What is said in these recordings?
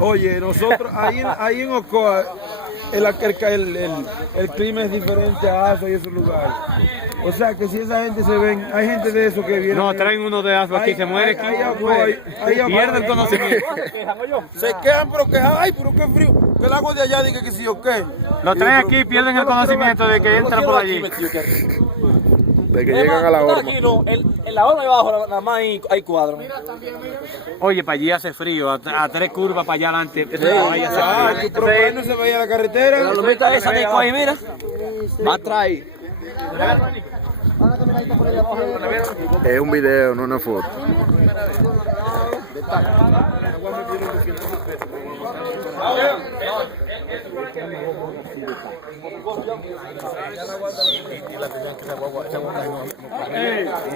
Oye, nosotros ahí en Ocoa, el clima es diferente a Azo y esos lugares. O sea que si esa gente se ven, hay gente de eso que viene. No, traen uno de Azo aquí, se muere aquí. Pierde el conocimiento. Se quejan, pero quejan. Ay, pero qué frío. Que el agua de allá diga que sí o qué. Lo traen aquí, pierden el conocimiento de que entran por allí. De que llegan a la horma. Aquí no, en la horma de abajo nada más hay cuadros. Oye, para allí hace frío, a 3 curvas para allá adelante. Pero por ahí no se veía la carretera. La lomita esa, Nico, ahí, mira. Atrás ahí. Es un video, no una foto.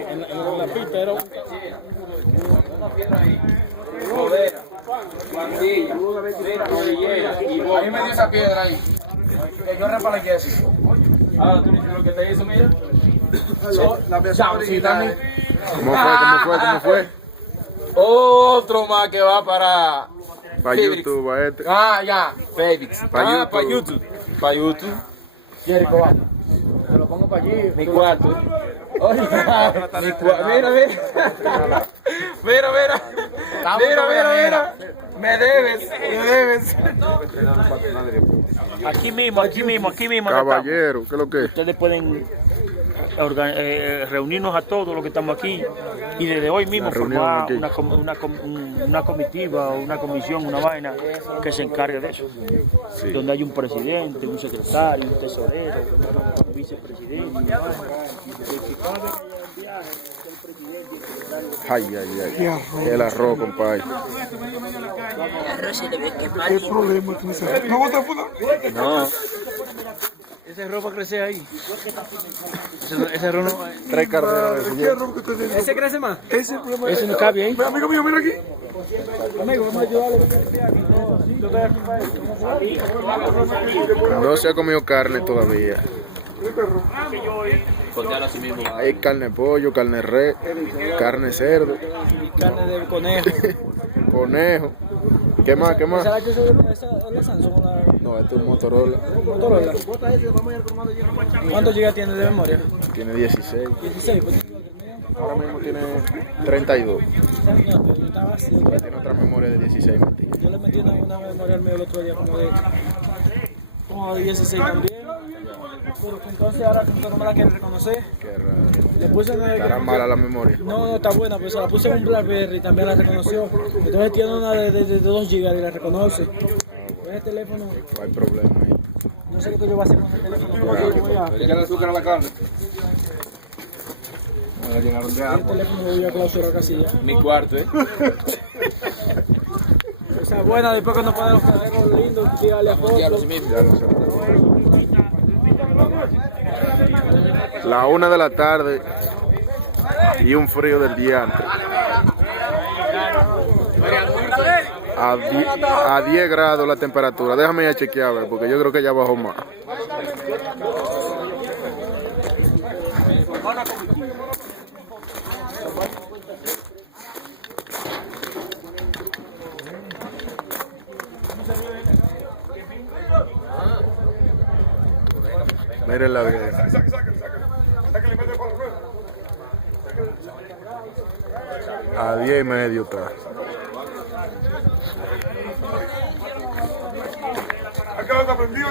En la pista era un Ahí me dio esa piedra ahí. Que yo repalé Jesse. Ah, tú dices lo que te hizo, mira. La pieza original. ¿Cómo fue? Otro más que va para YouTube, a este. Ah, ya, Félix. Pa' Para YouTube. Para YouTube. Jerico, vamos. Te lo pongo para allí. Mi cuarto. Oye, mira. Me debes. Aquí mismo. Caballero, ¿qué es lo que es? Ustedes pueden reunirnos a todos los que estamos aquí y desde hoy mismo formar una comitiva, una comisión, una vaina que se encargue de eso. Sí. Donde hay un presidente, un secretario, un tesorero, un vicepresidente, una vaina. Ay. El arroz, compadre. ¿Qué problema con esa? ¿No bota puta? No. Ese arroz va a crecer ahí. Ese arroz no. 3 carreras. ¿Qué arroz que usted tiene? ¿Ese crece más? Ese no cabe ahí. Amigo mío, mira aquí. Amigo, vamos a ayudarlo. No se ha comido carne todavía. Hay carne de pollo, carne de res, carne de cerdo, Carne de conejo. conejo. ¿Qué más? ¿Esa es la Samsung? No, este es un Motorola. Motorola. ¿Cuántos GB tiene de memoria? Tiene 16. 16. Pues, Ahora mismo tiene 32. yo estaba así. Tiene otra memoria de 16 metidas. Yo le metí una memoria al mío el otro día como de 16 también. Pero que entonces ahora que usted no me la quiere reconocer, Qué raro. le puse una Estará mala la memoria. No, está buena, pero se la puse en un BlackBerry y también la reconoció. Entonces tiene una de 2 GB y la reconoce. Ese teléfono, No hay problema ahí. no sé lo que yo voy a hacer con el teléfono. Porque yo voy a... ¿Le queda azúcar a la carne? El teléfono lo voy a clausurar casi ya. Mi cuarto, O sea, buena, después que nos ponen los carreros lindos, tírale a fotos. Ya no se La 1 de la tarde y un frío del diantre. A 10 grados la temperatura. Déjame ya chequear, a ver, porque yo creo que ya bajó más. Miren la vida. A 10:30 está. Acá está prendido.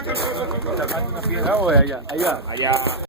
Allá.